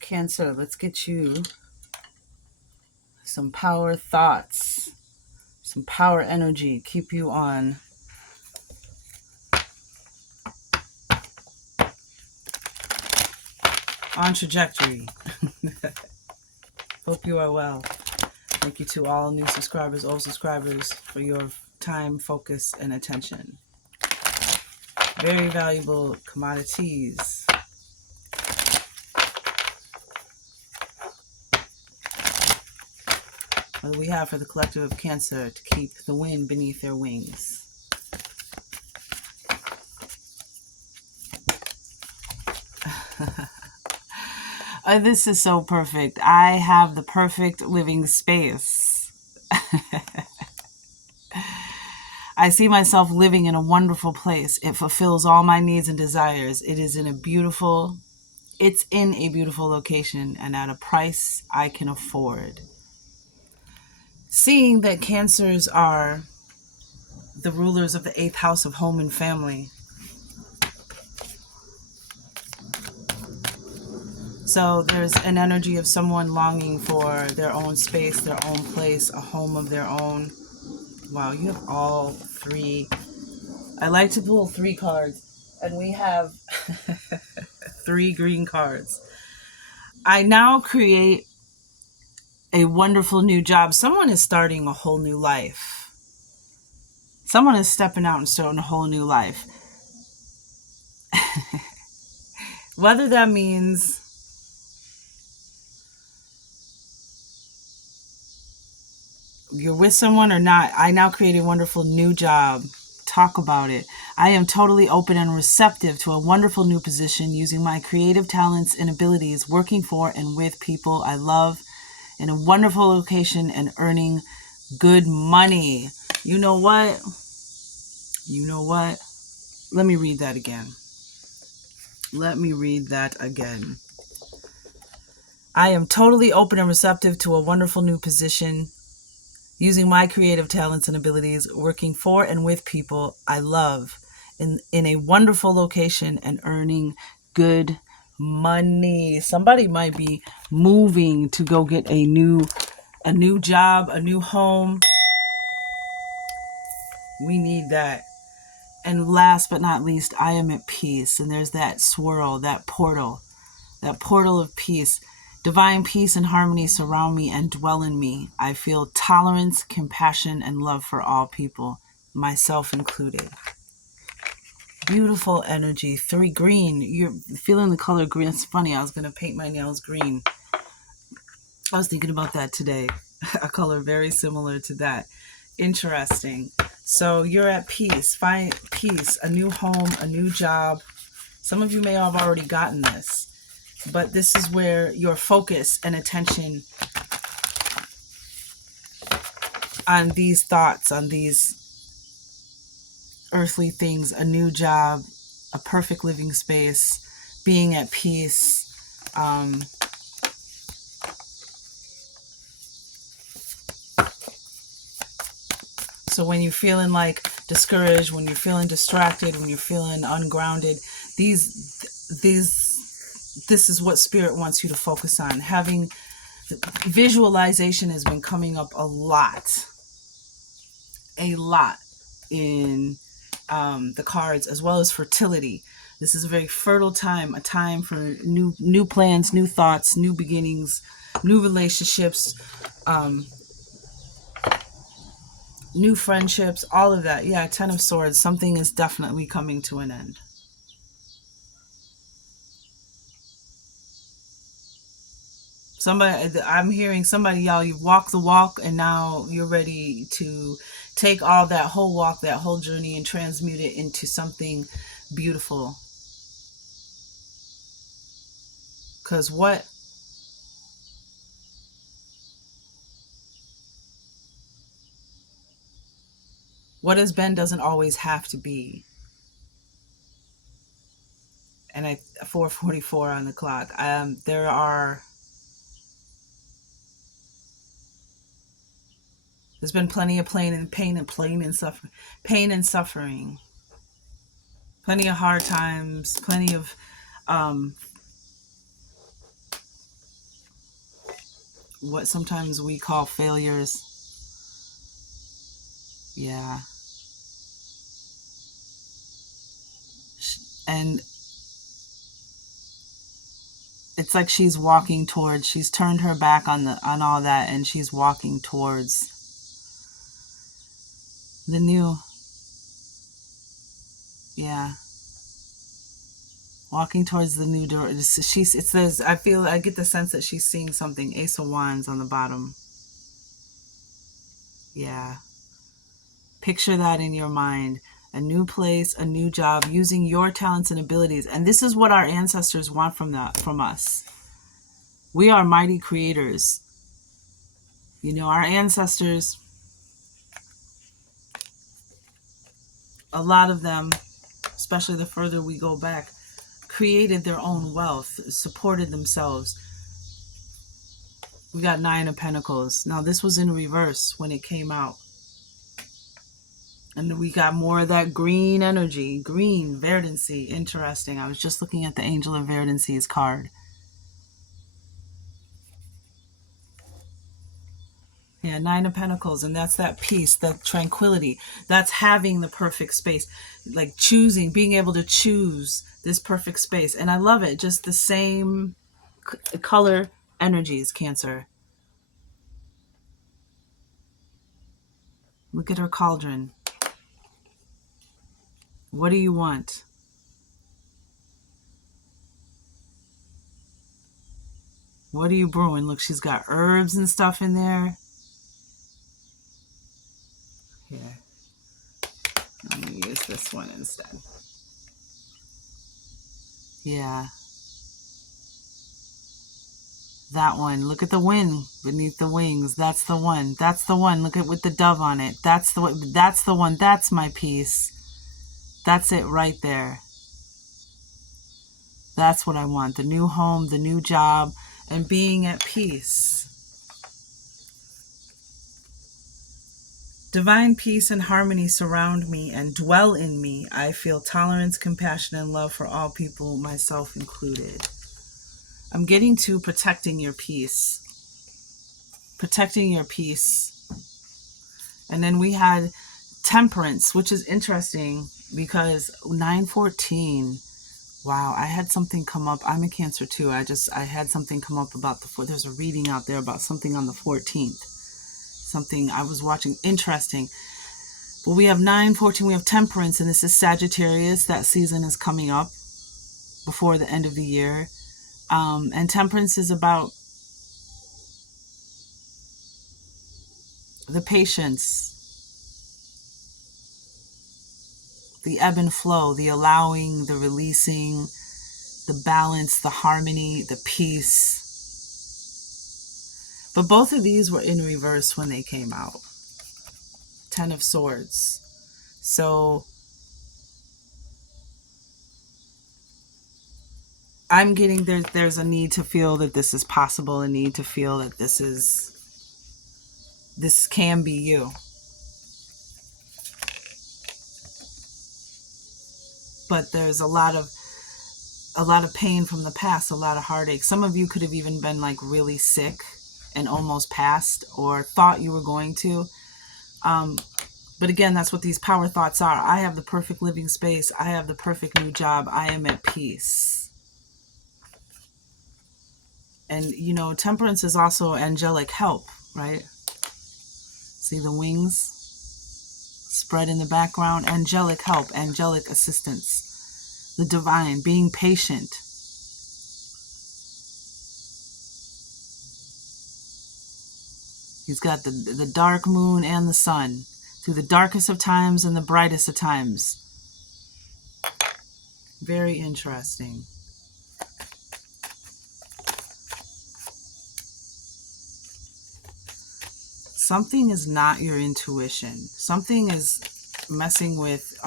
Cancer, let's get you some power thoughts, some power energy, keep you on trajectory. Hope you are well. Thank you to all new subscribers, old subscribers, for your time, focus, and attention. Very valuable commodities. What do we have for the collective of Cancer to keep the wind beneath their wings? This is so perfect. I have the perfect living space. I see myself living in a wonderful place. It fulfills all my needs and desires. It's in a beautiful location and at a price I can afford. Seeing that Cancers are the rulers of the 8th house of home and family. So there's an energy of someone longing for their own space, their own place, a home of their own. Wow, you have all three. I like to pull 3 cards, and we have 3 green cards. I now create a wonderful new job. Someone is starting a whole new life. Someone is stepping out and starting a whole new life. Whether that means you're with someone or not, I now create a wonderful new job. Talk about it. I am totally open and receptive to a wonderful new position, using my creative talents and abilities, working for and with people I love in a wonderful location and earning good money. You know what? Let me read that again. I am totally open and receptive to a wonderful new position, using my creative talents and abilities, working for and with people I love in a wonderful location and earning good money. Somebody might be moving to go get a new job, a new home. We need that. And last but not least, I am at peace. And there's that swirl, that portal of peace. Divine peace and harmony surround me and dwell in me. I feel tolerance, compassion, and love for all people, myself included. Beautiful energy. 3 green. You're feeling the color green. It's funny. I was going to paint my nails green. I was thinking about that today. A color very similar to that. Interesting. So you're at peace. Find peace. A new home, a new job. Some of you may have already gotten this. But this is where your focus and attention on these thoughts, on these earthly things, a new job, a perfect living space, being at peace. So when you're feeling like discouraged, when you're feeling distracted, when you're feeling ungrounded, this is what Spirit wants you to focus on. Having visualization has been coming up a lot in the cards, as well as fertility. This is a very fertile time, a time for new plans, new thoughts, new beginnings, new relationships, new friendships, all of that. Yeah, 10 of Swords. Something is definitely coming to an end. I'm hearing somebody, y'all, you walk the walk and now you're ready to take all that whole walk, that whole journey, and transmute it into something beautiful. Because what has been doesn't always have to be. And 4:44 on the clock. There's been plenty of pain and suffering. Plenty of hard times, plenty of what sometimes we call failures. Yeah. And it's like she's walking towards, she's turned her back on all that, and she's walking towards the new. Yeah. Walking towards the new door. It says, I get the sense that she's seeing something. Ace of Wands on the bottom. Yeah. Picture that in your mind. A new place, a new job, using your talents and abilities. And this is what our ancestors want from us. We are mighty creators. You know, our ancestors, a lot of them, especially the further we go back, created their own wealth, supported themselves. We got Nine of Pentacles. Now, this was in reverse when it came out. And we got more of that green energy. Green, verdancy. Interesting. I was just looking at the Angel of Verdancy's card. Yeah, Nine of Pentacles. And that's that peace, that tranquility. That's having the perfect space. Like choosing, being able to choose this perfect space. And I love it. Just the same color energies, Cancer. Look at her cauldron. What do you want? What are you brewing? Look, she's got herbs and stuff in there. Here. I'm going to use this one instead. Yeah. That one. Look at the wind beneath the wings. That's the one. That's the one. Look at with the dove on it. That's the one. That's the one. That's my piece. That's it right there. That's what I want. The new home, the new job, and being at peace. Divine peace and harmony surround me and dwell in me. I feel tolerance, compassion, and love for all people, myself included. I'm getting to protecting your peace. Protecting your peace. And then we had temperance, which is interesting because 914. Wow, I had something come up. I'm a Cancer too. I had something come up about there's a reading out there about something on the 14th. Something I was watching. Interesting. But we have 914, we have temperance, and this is Sagittarius. That season is coming up before the end of the year. And temperance is about the patience, the ebb and flow, the allowing, the releasing, the balance, the harmony, the peace. But both of these were in reverse when they came out. Ten of Swords. So I'm getting there's a need to feel that this is possible, a need to feel that this can be you. But there's a lot of pain from the past, a lot of heartache. Some of you could have even been like really sick and almost passed or thought you were going to. But again, that's what these power thoughts are. I have the perfect living space. I have the perfect new job. I am at peace. And, you know, temperance is also angelic help, right? See the wings spread in the background? Angelic help, angelic assistance. The divine, being patient. He's got the dark moon and the sun. Through the darkest of times and the brightest of times. Very interesting. Something is not your intuition. Something is messing with,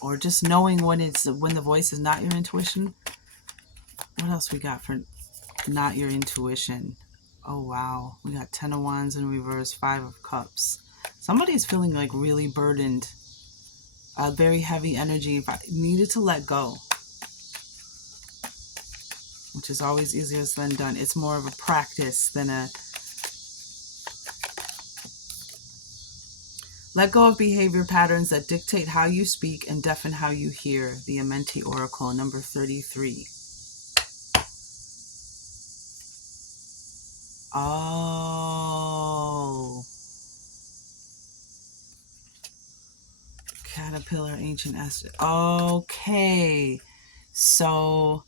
or just knowing when the voice is not your intuition. What else we got for not your intuition? Oh, wow. We got 10 of Wands in reverse, 5 of Cups. Somebody's feeling like really burdened. a very heavy energy. If I needed to let go, which is always easier than done. It's more of a practice than a... Let go of behavior patterns that dictate how you speak and deafen how you hear. The Amenti Oracle, number 33. Oh. Caterpillar, Ancient Esther. Okay. So,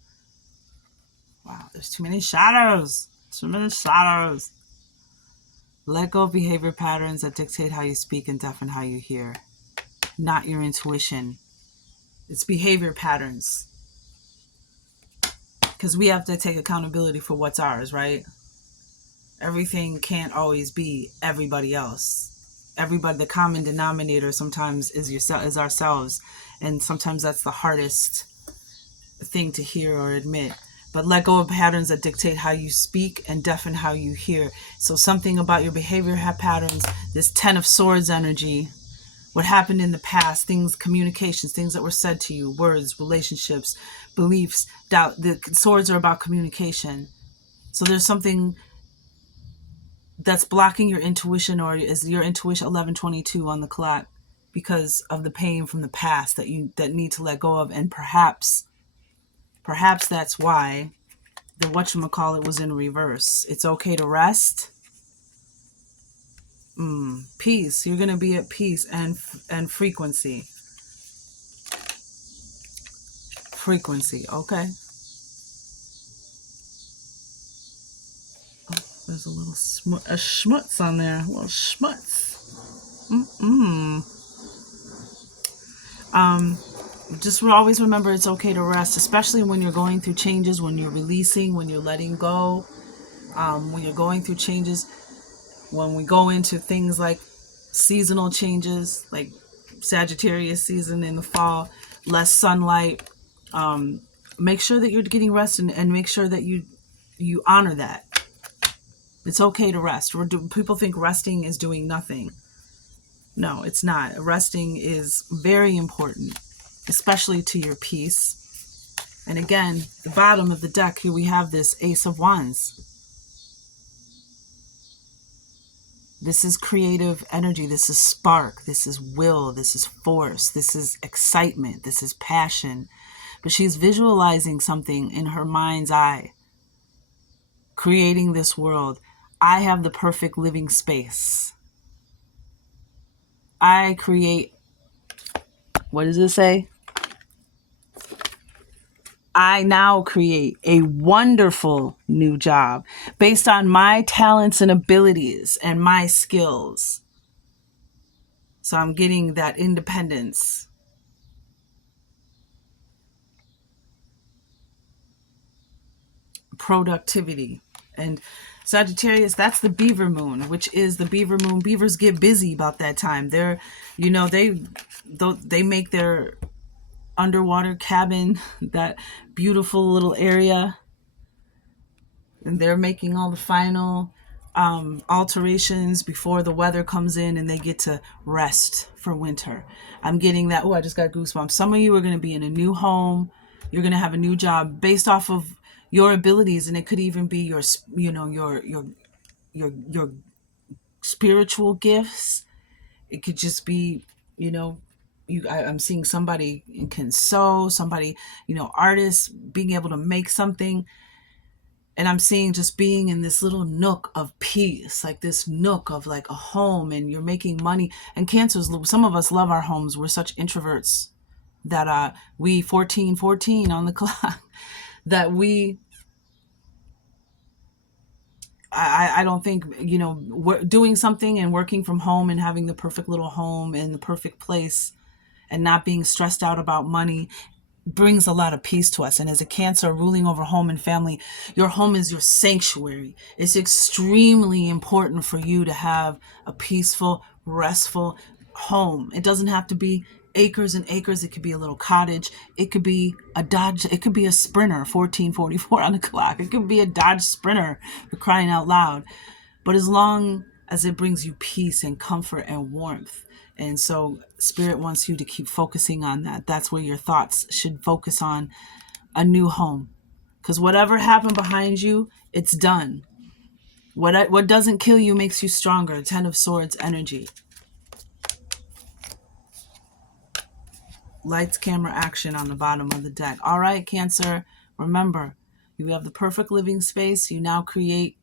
wow, there's too many shadows. Too many shadows. Let go of behavior patterns that dictate how you speak and deafen how you hear. Not your intuition. It's behavior patterns. Because we have to take accountability for what's ours, right? Everything can't always be everybody else. Everybody, the common denominator sometimes is ourselves. And sometimes that's the hardest thing to hear or admit. But let go of patterns that dictate how you speak and deafen how you hear. So something about your behavior patterns, this 10 of Swords energy, what happened in the past, things, communications, things that were said to you, words, relationships, beliefs, doubt. The swords are about communication. So there's something that's blocking your intuition, or is your intuition 1122 on the clock, because of the pain from the past that need to let go of. And perhaps that's why the whatchamacallit was in reverse. It's okay to rest. Peace. You're going to be at peace and frequency. Frequency, okay. Oh, there's a little schmutz on there. A little schmutz. Just always remember it's okay to rest, especially when you're going through changes, when you're releasing, when you're letting go, when you're going through changes, when we go into things like seasonal changes, like Sagittarius season in the fall, less sunlight. Make sure that you're getting rest, and make sure that you honor that. It's okay to rest. People think resting is doing nothing. No, it's not. Resting is very important, especially to your peace. And again, the bottom of the deck, here we have this Ace of Wands. This is creative energy. This is spark. This is will. This is force. This is excitement. This is passion. But she's visualizing something in her mind's eye, creating this world. I have the perfect living space. I create, what does it say? I now create a wonderful new job based on my talents and abilities and my skills. So I'm getting that independence. Productivity. And Sagittarius, that's the beaver moon, which is the beaver moon. Beavers get busy about that time. They're, they make their underwater cabin, that beautiful little area, and they're making all the final alterations before the weather comes in and they get to rest for winter. I'm getting that. Oh, I just got goosebumps. Some of you are going to be in a new home. You're going to have a new job based off of your abilities, and it could even be your spiritual gifts. It could just be, I'm seeing somebody can sew, somebody, artists being able to make something. And I'm seeing just being in this little nook of peace, like this nook of like a home, and you're making money. And Cancers, some of us love our homes. We're such introverts that we 14 on the clock, that I don't think, doing something and working from home and having the perfect little home in the perfect place and not being stressed out about money brings a lot of peace to us. And as a Cancer ruling over home and family, your home is your sanctuary. It's extremely important for you to have a peaceful, restful home. It doesn't have to be acres and acres. It could be a little cottage. It could be a Dodge. It could be a Sprinter, 1444 on the clock. It could be a Dodge Sprinter, for crying out loud. But as long as it brings you peace and comfort and warmth, And so Spirit wants you to keep focusing on that. That's where your thoughts should focus on, a new home. Because whatever happened behind you, it's done. What doesn't kill you makes you stronger. Ten of Swords energy. Lights, camera, action on the bottom of the deck. All right, Cancer, remember, you have the perfect living space. You now create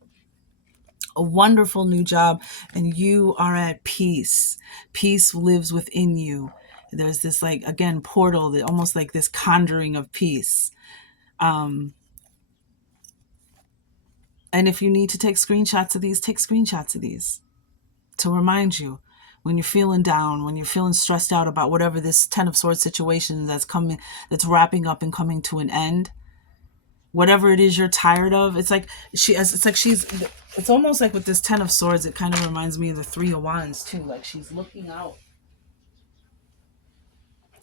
a wonderful new job, and you are at peace. Peace lives within you. There's this, like, again, portal, that almost like this conjuring of peace. And if you need to take screenshots of these, take screenshots of these to remind you when you're feeling down, when you're feeling stressed out about whatever this Ten of Swords situation that's coming, that's wrapping up and coming to an end. Whatever it is you're tired of, it's like it's almost like with this Ten of Swords, it kind of reminds me of the Three of Wands too. Like she's looking out,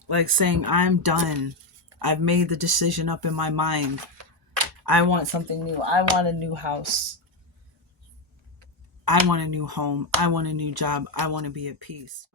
like saying, I'm done. I've made the decision up in my mind. I want something new. I want a new house. I want a new home. I want a new job. I want to be at peace.